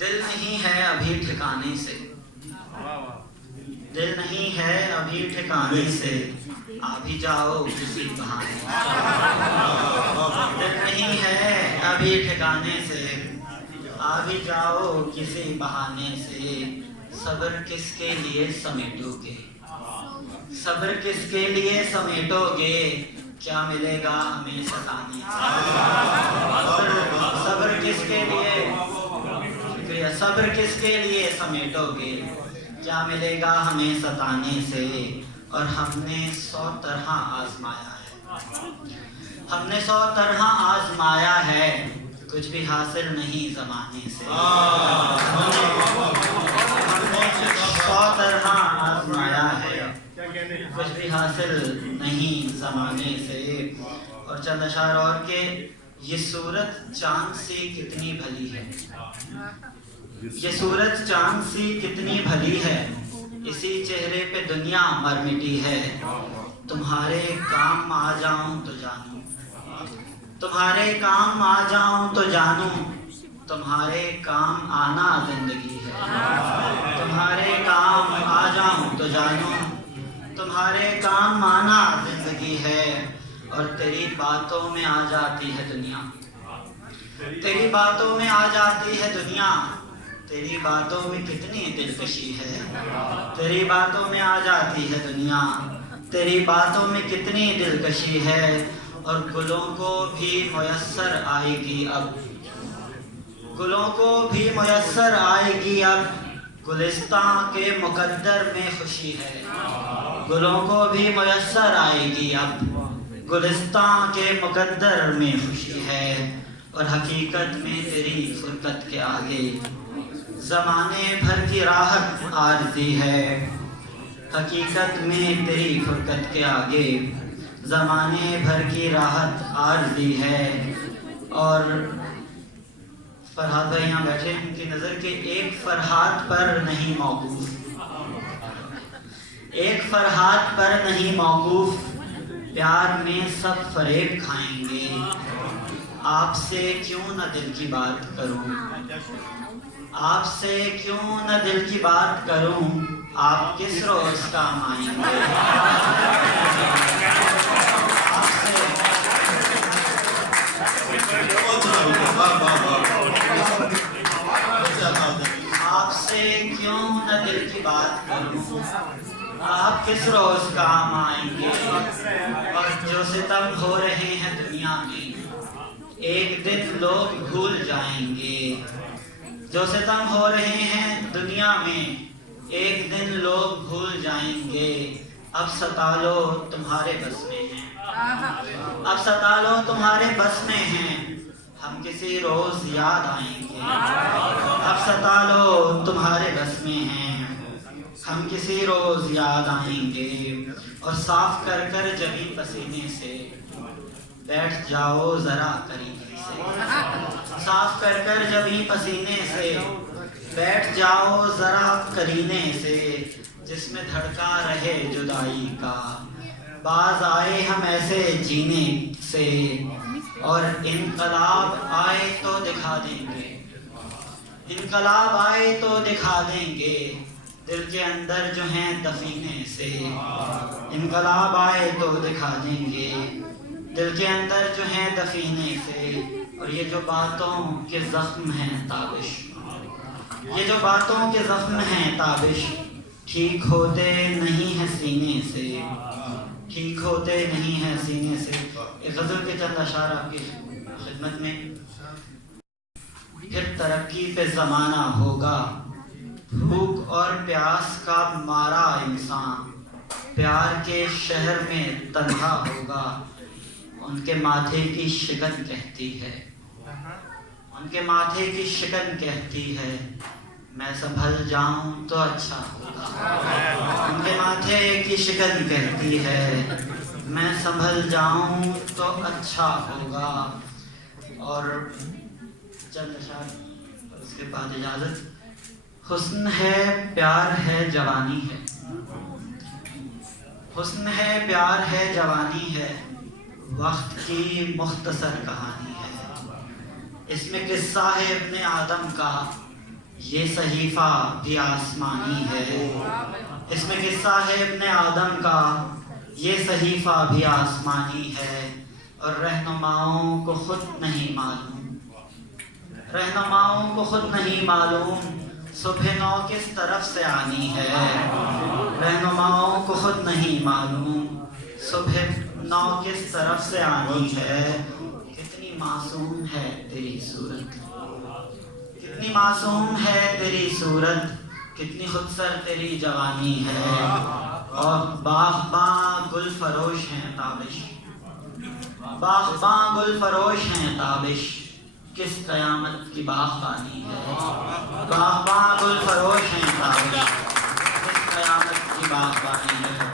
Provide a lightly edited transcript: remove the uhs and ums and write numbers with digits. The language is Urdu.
دل نہیں ہے ابھی ٹھکانے سے، دل نہیں ہے ابھی ٹھکانے سے، آ بھی جاؤ کسی بہانے سے۔ دل نہیں ہے ابھی ٹھکانے سے، آ بھی جاؤ کسی بہانے سے۔ صبر کس کے لیے سمیٹو گے، صبر کس کے لیے سمیٹو گے، کیا ملے گا ہمیں ستانے سے۔ صبر کس کے لیے، شکریہ، صبر کس کے لیے سمیٹو گے، کیا ملے گا ہمیں ستانے سے۔ اور ہم نے 100 طرح آزمایا ہے، ہم نے 100 طرح آزمایا ہے، کچھ بھی حاصل نہیں زمانے سے۔ ہم نے 100 طرح آزمایا ہے، کچھ بھی حاصل نہیں زمانے سے۔ اور چند اشعار اور کہ یہ صورت چاند سی کتنی بھلی ہے، یہ صورت چاند سی کتنی بھلی ہے، اسی چہرے پہ دنیا مر مٹی ہے۔ تمہارے کام آ جاؤں تو جانوں، تمہارے کام آ جاؤں تو جانوں، تمہارے کام آنا زندگی ہے۔ تمہارے کام آ جاؤں تو جانوں، تمہارے کام آنا زندگی ہے۔ اور تیری باتوں میں آ جاتی ہے دنیا، تیری باتوں میں آ جاتی ہے دنیا، تیری باتوں میں کتنی دلکشی ہے۔ تیری باتوں میں آ جاتی ہے دنیا، تیری باتوں میں کتنی دلکشی ہے۔ اور گلوں کو بھی میسر آئے گی اب، گلوں کو بھی میسر آئے گی اب، گلستاں کے مقدر میں خوشی ہے۔ گلوں کو بھی میسر آئے گی اب، گلستاں کے مقدر میں خوشی ہے۔ اور حقیقت میں تیری فرقت کے آگے زمانے بھر کی راحت عارضی ہے۔ حقیقت میں تیری فرقت کے آگے زمانے بھر کی راحت عارضی ہے۔ اور فرحات بھائی یہاں بیٹھے ان کی نظر کہ ایک فرحات پر نہیں موقوف، ایک فرحات پر نہیں موقوف، پیار میں سب فریب کھائیں گے، آپ سے کیوں نہ دل کی بات کروں، آپ سے کیوں نہ دل کی بات کروں، آپ کس روز کام آئیں گے۔ آپ سے کیوں نہ دل کی بات کروں، آپ کس روز کام آئیں گے۔ اور جو ستم ہو رہے ہیں دنیا میں ایک دن لوگ بھول جائیں گے، جو ستم ہو رہے ہیں دنیا میں ایک دن لوگ بھول جائیں گے۔ اب ستا لو تمہارے بس میں ہیں، اب ستا لو تمہارے بس میں ہیں، ہم کسی روز یاد آئیں گے۔ اب ستا لو تمہارے بس میں ہیں، ہم کسی روز یاد آئیں گے۔ اور صاف کر کر جبیں پسینے سے بیٹھ جاؤ ذرا قرینے سے، صاف کر کر جبیں پسینے سے بیٹھ جاؤ ذرا قرینے سے۔ جس میں دھڑکا رہے جدائی کا باز آئے ہم ایسے جینے سے، اور انقلاب آئے تو دکھا دیں گے، انقلاب آئے تو دکھا دیں گے، دل کے اندر جو ہیں دفینے سے۔ انقلاب آئے تو دکھا دیں گے، دل کے اندر جو ہیں دفینے سے۔ اور یہ جو باتوں کے زخم ہیں تابش، یہ جو باتوں کے زخم ہیں تابش، ٹھیک ہوتے نہیں ہیں سینے سے، ٹھیک ہوتے نہیں ہیں سینے سے۔ ایک غزل کے چند اشعار آپ کی خدمت میں۔ پھر ترقی پہ زمانہ ہوگا، بھوک اور پیاس کا مارا انسان پیار کے شہر میں تنہا ہوگا۔ ان کے ماتھے کی شکن کہتی ہے، ان کے ماتھے کی شکن کہتی ہے، میں سنبھل جاؤں تو اچھا ہوگا۔ ان کے ماتھے کی شکن کہتی ہے، میں سنبھل جاؤں تو اچھا ہوگا۔ اور چند اشعار اور اس کے بعد اجازت۔ حسن ہے پیار ہے جوانی ہے، حسن ہے پیار ہے جوانی ہے، وقت کی مختصر کہانی ہے۔ اس میں قصہ ہے ابن آدم کا، یہ صحیفہ بھی آسمانی ہے. اس میں قصہ ہے ابن آدم کا، یہ صحیفہ بھی آسمانی ہے، اور رہنماؤں کو خود نہیں معلوم، رہنماؤں کو خود نہیں معلوم صبح نو کس طرف سے آنی ہے. رہنماؤں کو خود نہیں معلوم صبح نو کس طرف سے آنی ہے. کتنی معصوم ہے تیری صورت، کتنی معصوم ہے تیری صورت، کتنی خودسر تیری جوانی ہے. اور باغباں گل فروش ہیں تابش، باغباں گل فروش ہیں تابش، کس قیامت کی باغبانی ہے. باغباں گل فروش ہیں تابش، کس قیامت کی باغبانی ہے.